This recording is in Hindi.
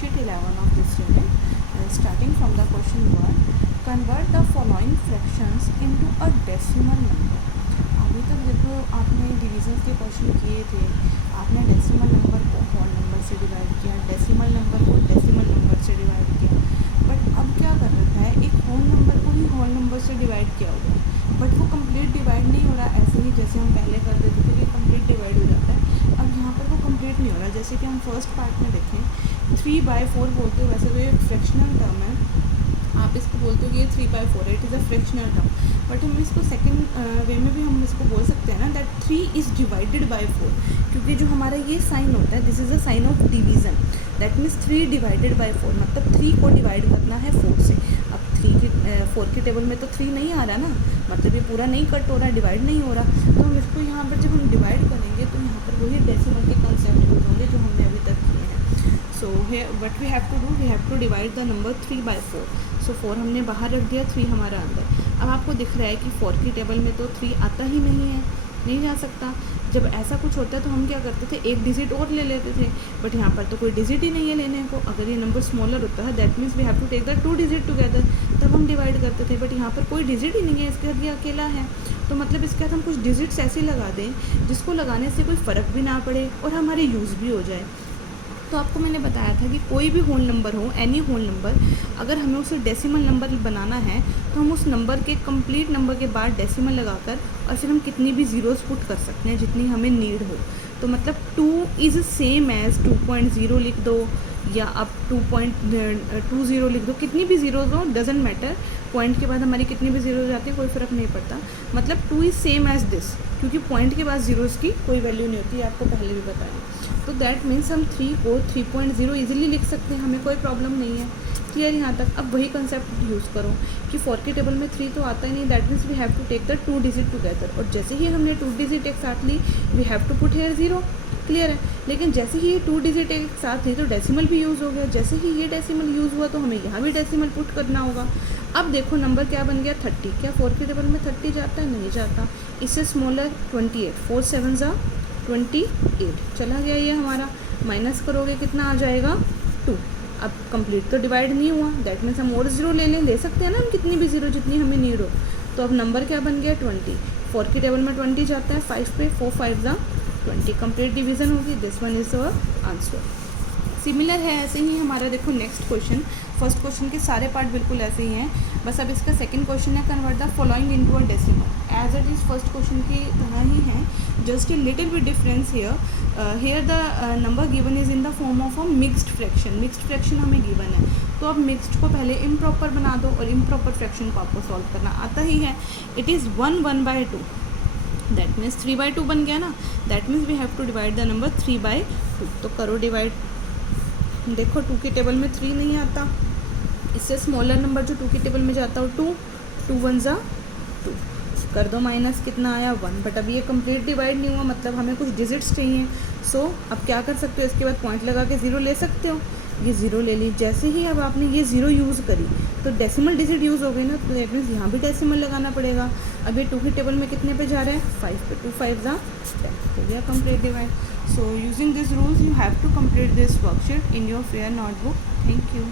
worksheet 11 of this unit, starting from the question 1. Convert the following fractions into a decimal number. अभी तक देखो आपने डिवीजन के क्वेश्चन किए थे, आपने डेसिमल नंबर को होल नंबर से डिवाइड किया, डेसिमल नंबर को डेसिमल नंबर से डिवाइड किया, बट अब क्या कर रखा है, एक होल नंबर को ही होल नंबर से डिवाइड किया हुआ है, बट वो कंप्लीट डिवाइड नहीं हो रहा ऐसे ही जैसे हम पहले कर देते थे कि कंप्लीट डिवाइड हो जाता है। अब यहाँ पर वो कंप्लीट नहीं हो रहा, जैसे कि हम फर्स्ट पार्ट में देखें 3/4 बोलते हो, वैसे वो एक फ्रैक्शनल टर्म है, आप इसको बोलते हो कि ये 3/4 है, it is a fractional term, but हम इसको सेकंड वे में भी हम इसको बोल सकते हैं ना दैट 3 इज़ डिवाइडेड बाय 4, क्योंकि जो हमारा ये साइन होता है this is a sign of division, that means 3 divided by 4, मतलब 3 को डिवाइड करना है 4 से। अब 4 के टेबल में तो 3 नहीं आ रहा ना, मतलब ये पूरा नहीं कट हो रहा, डिवाइड नहीं हो रहा, तो हम इसको यहाँ पर जब हम डिवाइड करेंगे तो यहाँ पर वही डेसिमल के कंसेप्ट यूज होंगे जो हमने अभी तक किए हैं। So what we have to do, we have to divide the number 3/4। So 4 हमने बाहर रख दिया, 3 हमारा अंदर। अब आपको दिख रहा है कि 4 की टेबल में तो 3 आता ही नहीं है, नहीं जा सकता। जब ऐसा कुछ होता है तो हम क्या करते थे, एक डिजिट और ले लेते थे, बट यहाँ पर तो कोई डिजिट ही नहीं है लेने को। अगर ये नंबर स्मॉलर होता है that means we have to take the 2 digit together, तब हम डिवाइड करते थे, बट यहाँ पर कोई डिजिट ही नहीं है, इसके बाद ये अकेला है, तो मतलब इसके बाद हम कुछ डिजिट्स ऐसे लगा दें जिसको लगाने से कोई फ़र्क भी ना पड़े और हमारे यूज़ भी हो जाए। तो आपको मैंने बताया था कि कोई भी होल नंबर हो, एनी होल नंबर, अगर हमें उसे डेसिमल नंबर बनाना है तो हम उस नंबर के कंप्लीट नंबर के बाद डेसिमल लगाकर और फिर हम कितनी भी ज़ीरोज़ पुट कर सकते हैं जितनी हमें नीड हो। तो मतलब 2 इज़ सेम एज़ 2.0 लिख दो या आप 2.20 लिख दो, कितनी भी ज़ीरोज़ हो डजेंट मैटर, पॉइंट के बाद हमारी कितनी भी ज़ीरोज़ आती है कोई फ़र्क नहीं पड़ता, मतलब 2 इज़ सेम एज़ दिस, क्योंकि पॉइंट के बाद ज़ीरोज़ की कोई वैल्यू नहीं होती, आपको पहले भी बताया। तो दैट मीन्स हम 3 को 3.0 ईजिली लिख सकते हैं, हमें कोई प्रॉब्लम नहीं है। क्लियर यहाँ तक? अब वही कंसेप्ट यूज़ करो कि 4 के टेबल में 3 तो आता ही नहीं, that means we have to take the 2 digit together, और जैसे ही हमने 2 डिजिट एक साथ ली we have to put here 0। Clear है? लेकिन जैसे ही ये 2 डिजिट एक साथ थी तो डेसिमल भी यूज़ हो गया, जैसे ही ये डेसिमल यूज़ हुआ तो हमें यहाँ भी डेसिमल पुट करना होगा। अब देखो नंबर क्या बन गया 30, क्या 4 के टेबल में 30 जाता है? नहीं जाता। इससे स्मॉलर 28, 4 7 जा 28 चला गया ये हमारा, माइनस करोगे कितना आ जाएगा 2। अब कंप्लीट तो डिवाइड नहीं हुआ, दैट मीन्स हम और ज़ीरो ले सकते हैं ना हम, कितनी भी ज़ीरो जितनी हमें नीड हो। तो अब नंबर क्या बन गया 20, 4 की टेबल में 20 जाता है 5 पे, 4 5 जा 20, कंप्लीट डिवीज़न होगी, this one is our answer. Similar है ऐसे ही हमारा, देखो नेक्स्ट क्वेश्चन, फर्स्ट क्वेश्चन के सारे पार्ट बिल्कुल ऐसे ही हैं, बस अब इसका सेकंड क्वेश्चन है convert the following into a decimal, as it is first question की तरह ही है, just a little bit difference here the number given is in the form of a mixed fraction, mixed fraction हमें गिवन है, तो अब मिक्स्ड को पहले इम्प्रॉपर बना दो और इम्प्रॉपर फ्रैक्शन को आपको सॉल्व करना आता ही है। इट इज़ 1/2, दैट मीन्स 3/2 बन गया ना, that means we have to divide the number 3/2, तो करो डिवाइड। देखो 2 के टेबल में 3 नहीं आता, इससे स्मॉलर नंबर जो 2 के टेबल में जाता हो 2 1 जा 2, कर दो माइनस, कितना आया 1, बट अब ये कंप्लीट डिवाइड नहीं हुआ, मतलब हमें कुछ डिजिट्स चाहिए। सो अब क्या कर सकते हो, इसके बाद पॉइंट लगा के 0 ले सकते हो, ये 0 ले ली। जैसे ही अब आपने ये 0 यूज़ करी तो डेसिमल डिजिट यूज़ हो गई ना, तो दैट मीन्स यहाँ भी डेसिमल लगाना पड़ेगा। अब ये 2 के टेबल में कितने पे जा रहे हैं 5 पे, 2 5 जा 10, हो गया complete divide. So using these rules you have to complete this worksheet in your fair notebook. Thank you.